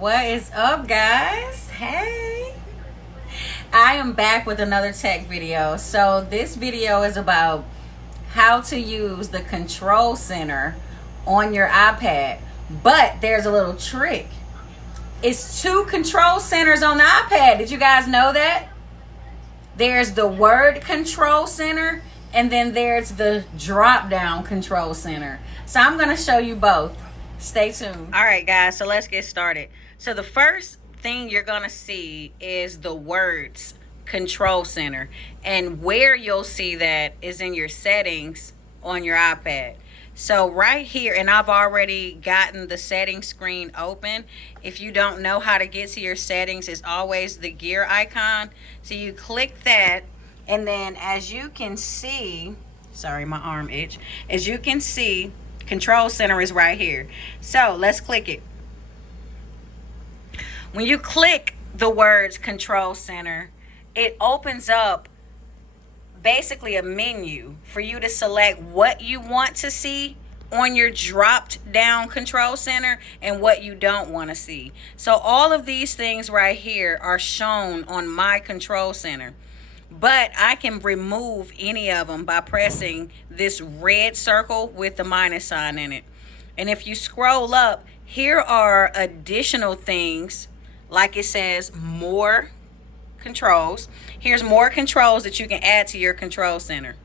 What is up, guys? Hey, I am back with another tech video. So this video is about how to use the control center on your iPad, but there's a little trick. It's two control centers on the iPad. Did you guys know that? There's the word control center, and then there's the drop down control center. So I'm going to show you both. Stay tuned. All right, guys, so let's get started. So the first thing you're going to see is the words control center. And where you'll see that is in your settings on your iPad. So right here, and I've already gotten the settings screen open. If you don't know how to get to your settings, it's always the gear icon. So you click that, and then as you can see, sorry, my arm itch. As you can see, control center is right here. So let's click it. When you click the words control center, it opens up basically a menu for you to select what you want to see on your dropped down control center and what you don't want to see. So all of these things right here are shown on my control center, but I can remove any of them by pressing this red circle with the minus sign in it. And if you scroll up, here are additional things, like it says more controls. Here's more controls that you can add to your control center.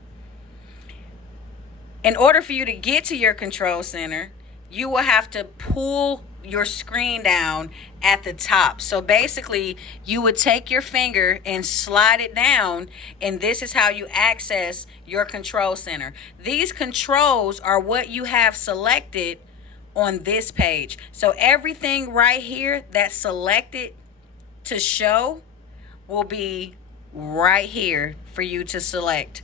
In order for you to get to your control center, you will have to pull your screen down at the top. So basically, you would take your finger and slide it down, and this is how you access your control center. These controls are what you have selected on this page. So everything right here that's selected to show will be right here for you to select.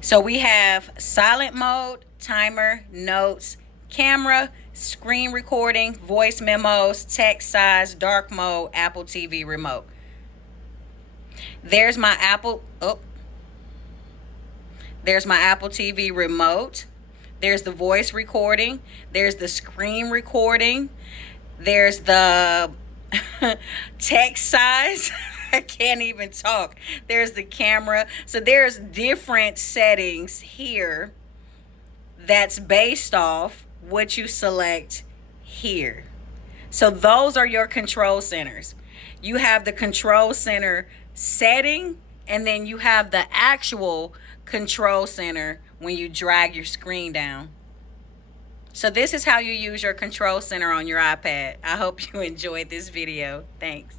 So we have silent mode, timer, notes, camera, screen recording, voice memos, text size, dark mode, Apple TV remote. There's my Apple TV remote. There's the voice recording. There's the screen recording. There's the text size. I can't even talk. There's the camera. So there's different settings here that's based off what you select here. So those are your control centers. You have the control center setting, and then you have the actual control center when you drag your screen down. So this is how you use your control center on your iPad. I hope you enjoyed this video. Thanks.